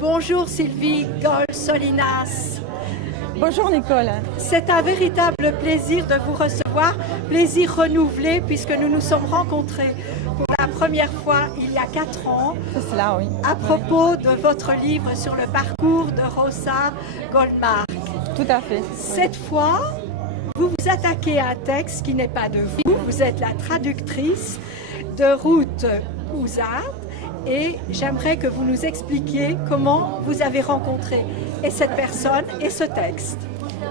Bonjour Sylvie Goll-Solinas. Bonjour Nicole. C'est un véritable plaisir de vous recevoir, plaisir renouvelé puisque nous nous sommes rencontrés pour la première fois il y a 4 ans. C'est cela, oui. À propos de votre livre sur le parcours de Rosa Goldmark. Tout à fait. Cette fois, vous vous attaquez à un texte qui n'est pas de vous. Vous êtes la traductrice de Ruth Ouzat et j'aimerais que vous nous expliquiez comment vous avez rencontré et cette personne et ce texte.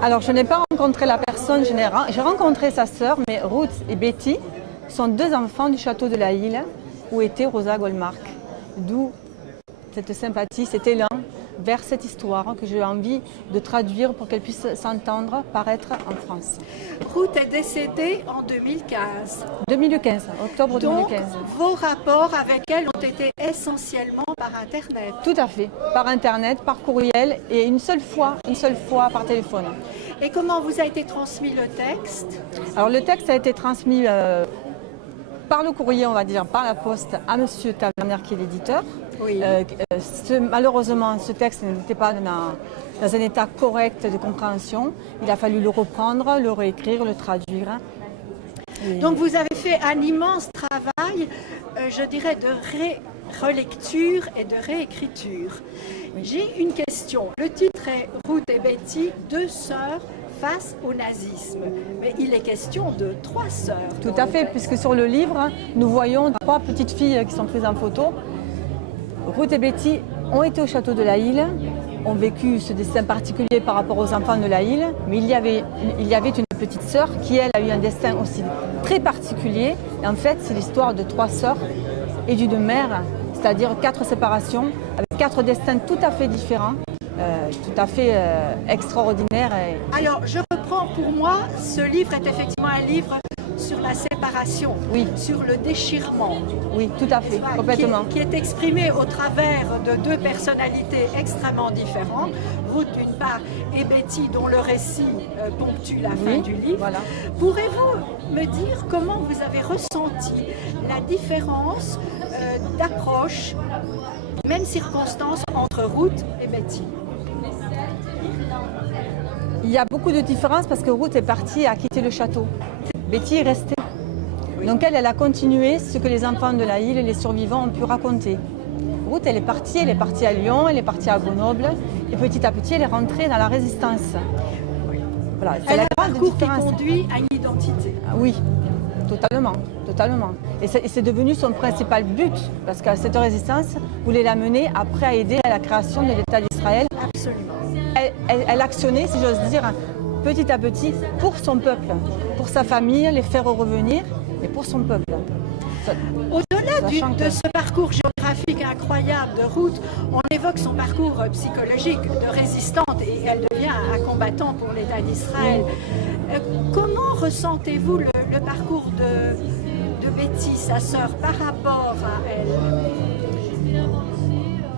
Alors, je n'ai pas rencontré la personne, j'ai rencontré sa sœur, mais Ruth et Betty sont 2 enfants du château de la Île où était Rosa Goldmark. D'où cette sympathie, cet élan vers cette histoire que j'ai envie de traduire pour qu'elle puisse s'entendre, paraître en France. Ruth est décédée en 2015. 2015, octobre Donc, 2015. vos rapports avec elle ont été essentiellement par Internet. Tout à fait, par Internet, par courriel et une seule fois par téléphone. Et comment vous a été transmis le texte? Alors le texte a été transmis par le courrier, on va dire, par la poste à Monsieur Tavernier qui est l'éditeur. Oui. Malheureusement, ce texte n'était pas dans un état correct de compréhension. Il a fallu le reprendre, le réécrire, le traduire. Donc vous avez fait un immense travail, je dirais, de relecture et de réécriture. Oui. J'ai une question. Le titre est Ruth et Betty, 2 sœurs face au nazisme. Mais il est question de 3 sœurs. Tout à fait, puisque sur le livre, nous voyons 3 petites filles qui sont prises en photo. Ruth et Betty ont été au château de la Île, ont vécu ce destin particulier par rapport aux enfants de la Île, mais il y avait une petite sœur qui, elle, a eu un destin aussi très particulier. Et en fait, c'est l'histoire de 3 sœurs et d'une mère, c'est-à-dire 4 séparations, avec 4 destins tout à fait différents, tout à fait extraordinaires. Alors, je reprends pour moi, ce livre est effectivement un livre sur la séparation, Oui. sur le déchirement. Oui, tout à fait, complètement. Qui est exprimé au travers de 2 personnalités extrêmement différentes, Ruth d'une part et Betty dont le récit ponctue la fin du livre. Voilà. Pourrez-vous me dire comment vous avez ressenti la différence d'approche, même circonstance entre Ruth et Betty? Il y a beaucoup de différences parce que Ruth est partie et a quitté le château. Betty est restée. Donc elle a continué ce que les enfants de la Île et les survivants ont pu raconter. Ruth, elle est partie à Lyon, elle est partie à Grenoble et petit à petit elle est rentrée dans la résistance. Voilà, c'est Elle la a un grande parcours qui différence. conduit à une identité. Ah oui, totalement. Et c'est devenu son principal but parce que cette résistance voulait l'amener après à aider à la création de l'État d'Israël. Absolument. Elle actionnait, si j'ose dire, petit à petit pour son peuple, pour sa famille, les faire revenir, mais pour son peuple. Au-delà de ce parcours géographique incroyable de Ruth, on évoque son parcours psychologique de résistante et elle devient un combattant pour l'État d'Israël. Comment ressentez-vous le parcours de Betty, sa sœur, par rapport à elle?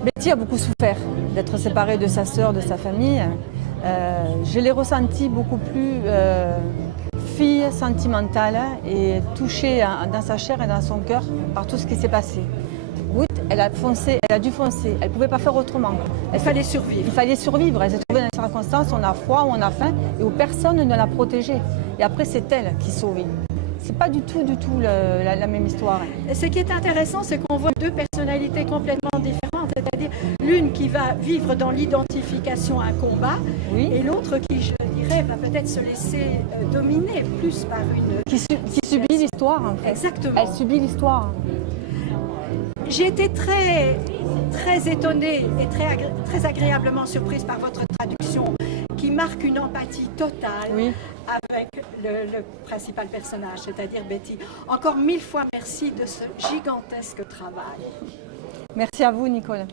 Betty a beaucoup souffert d'être séparée de sa sœur, de sa famille. Je l'ai ressentie beaucoup plus fille sentimentale et touchée dans sa chair et dans son cœur par tout ce qui s'est passé. Ruth, elle a dû foncer, elle ne pouvait pas faire autrement. Il fallait survivre. Il fallait survivre, elle s'est trouvée dans des circonstances où on a froid, où on a faim et où personne ne l'a protégée. Et après, c'est elle qui sauvait. C'est pas du tout la même histoire. Et ce qui est intéressant, c'est qu'on voit 2 personnalités complètement différentes, c'est-à-dire l'une qui va vivre dans l'identification à un combat, Oui. et l'autre qui, je dirais, va peut-être se laisser dominer plus par une... Qui subit l'histoire, en fait. Exactement. Elle subit l'histoire. J'ai été très étonnée et très agréablement surprise par votre traduction qui marque une empathie totale Oui. avec le principal personnage, c'est-à-dire Betty. Encore 1000 fois merci de ce gigantesque travail. Merci à vous, Nicole.